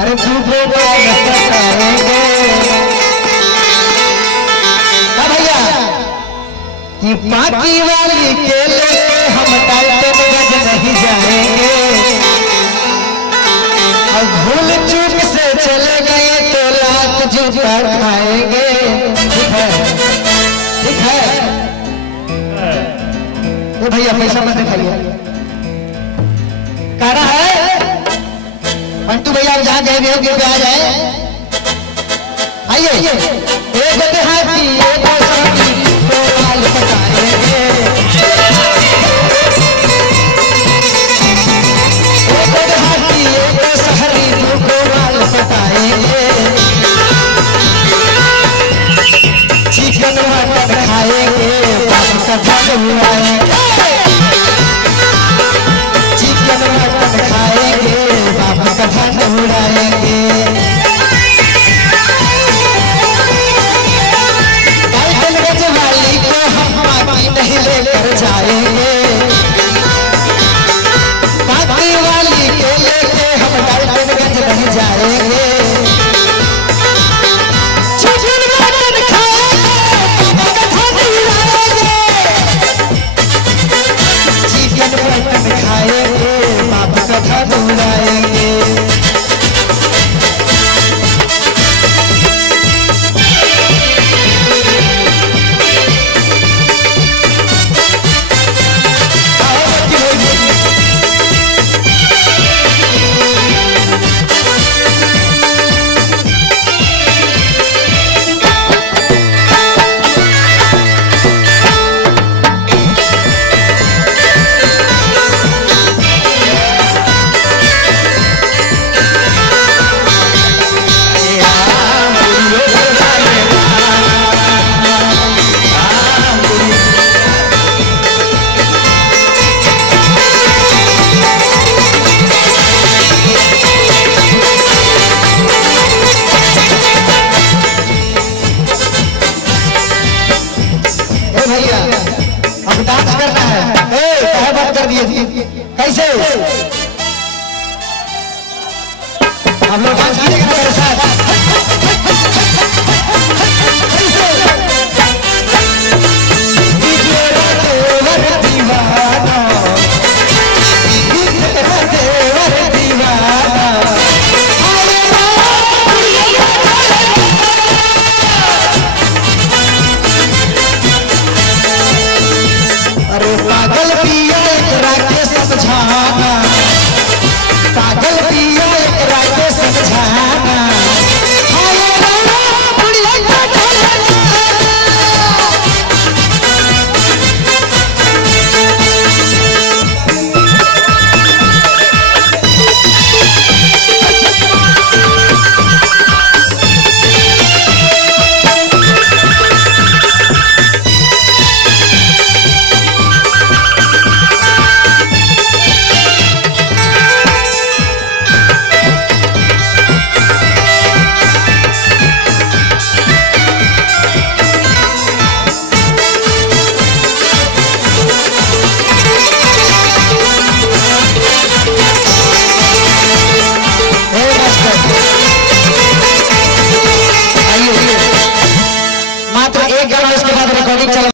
अरे दूधो बताएंगे भैया कि बाकी वाली के लेके हम डाल्टनगंज नहीं जाएंगे। और भूल चूक से चले गए तो लात जूता खाएंगे। ठीक है ये भैया पैसा मत दिखाइए। कह रहा है पंटू भैया जहाँ गए भी होंगे आ जाए। आइए एक देहाती एक शहरी दो माल पकाएंगे। एक देहाती एक शहरी दो माल पकाएंगे। चिकन मटन खाएंगे बाप का धन उड़ाएंगे। चिकन मटन खाएंगे बाप का धन उड़ाएंगे। डाल्टनगंज वाली को हम बाकी नहीं लेकर जाएंगे। बाकी वाली के लेके हम डाल्टनगंज नहीं जाएंगे। चिकन मटन खाएंगे बाप का धन उड़ाएंगे। चिकन मटन खाएंगे बाप का धन उड़ाएंगे। भैया अब डांस करना है। कहे बात कर दिए थी कैसे हम लोग डांस कीजिएगा मेरे साथ।